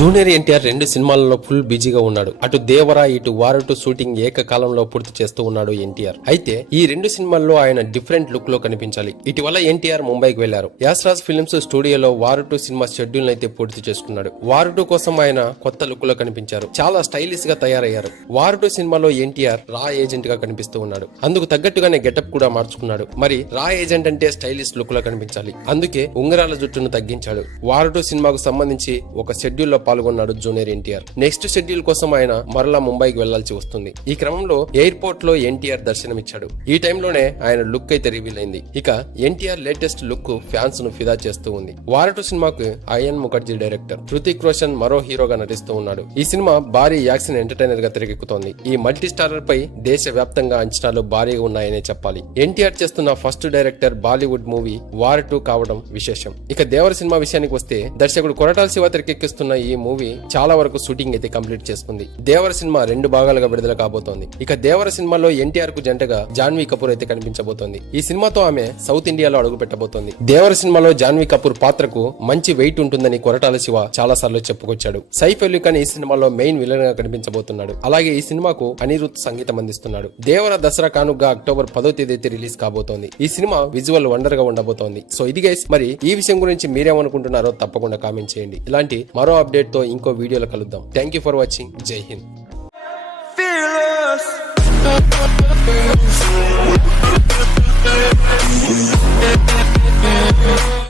Junior NTR 2 సినిమాలలో full బిజీగా ఉన్నాడు. అటు దేవరా ఇటు వారు షూటింగ్ ఏకకాలంలో పూర్తి చేస్తూ ఉన్నాడు ఎన్టీఆర్. అయితే ఈ 2 సినిమాల్లో ఆయన డిఫరెంట్ లుక్ లో కనిపించాలి. ఇటీవల ఎన్టీఆర్ ముంబైకి వెళ్లారు. యాస్రాజ్ ఫిల్మ్స్ స్టూడియోలో వారు సినిమా షెడ్యూల్ అయితే పూర్తి చేసుకున్నాడు. వారు కోసం ఆయన కొత్త లుక్ లో కనిపించారు. చాలా స్టైలిష్ గా తయారయ్యారు. వారు సినిమాలో ఎన్టీఆర్ రా ఏజెంట్ గా కనిపిస్తూ ఉన్నాడు. అందుకు తగ్గట్టుగానే గెటప్ కూడా మార్చుకున్నాడు. మరి రా ఏజెంట్ అంటే స్టైలిష్ లుక్ లో కనిపించాలి. అందుకే ఉంగరాల జుట్టును తగ్గించాడు. వారు సినిమాకు సంబంధించి ఒక షెడ్యూల్ లో పాల్గొన్నాడు జూనియర్ ఎన్టీఆర్. నెక్స్ట్ షెడ్యూల్ కోసం ఆయన మరలా ముంబైకి వెళ్లాల్సి వస్తుంది. ఈ క్రమంలో ఎయిర్పోర్ట్ లో ఎన్టీఆర్ దర్శనమిచ్చాడు. ఈ టైంలోనే ఆయన లుక్ అయితే రివీల్ అయింది. ఇక ఎన్టీఆర్ లేటెస్ట్ లుక్ ఫ్యాన్స్ ను ఫిదా చేస్తూ ఉంది. వారటు సినిమాకు అయన్ ముఖర్జీ డైరెక్టర్. హృతిక్ రోషన్ మరో హీరోగా నటిస్తూ ఉన్నాడు. ఈ సినిమా భారీ యాక్షన్ ఎంటర్టైనర్ గా తెరకెక్కుతోంది. ఈ మల్టీ స్టారర్ పై దేశ వ్యాప్తంగా అంచనాలు భారీగా ఉన్నాయనే చెప్పాలి. ఎన్టీఆర్ చేస్తున్న ఫస్ట్ డైరెక్టర్ బాలీవుడ్ మూవీ వారటు కావడం విశేషం. ఇక దేవర సినిమా విషయానికి వస్తే దర్శకుడు కొరటాల శివ తెరకెక్కిస్తున్న ఈ మూవీ చాలా వరకు షూటింగ్ అయితే కంప్లీట్ చేసుకుంది. దేవర సినిమా 2 భాగాలుగా విడుదల కాబోతోంది. ఇక దేవర సినిమాలో ఎన్టీఆర్ కు జంటగా జాన్వీ కపూర్ అయితే కనిపించబోతోంది. ఈ సినిమాతో ఆమె సౌత్ ఇండియాలో అడుగు పెట్టబోతోంది. దేవర సినిమాలో జాన్వీ కపూర్ పాత్రకు మంచి వెయిట్ ఉంటుందని కొరటాల శివ చాలా సార్లు చెప్పుకొచ్చాడు. సైఫ్ అలీ ఖాన్ ఈ సినిమాలో మెయిన్ విలన్ గా కనిపించబోతున్నాడు. అలాగే ఈ సినిమాకు అనిరుద్ సంగీతం అందిస్తున్నాడు. దేవర దసరా కానుగ్గా అక్టోబర్ 10వ తేదీ అయితే రిలీజ్ కాబోతోంది. ఈ సినిమా విజువల్ వండర్ గా ఉండబోతోంది. సో ఇది గైస్, మరి ఈ విషయం గురించి మీరేమనుకుంటున్నారో తప్పకుండా కామెంట్ చేయండి. ఇలాంటి మరో అప్డేట్ తో ఇంకో వీడియోలో కలుద్దాం. Thank you for watching. జై హింద్.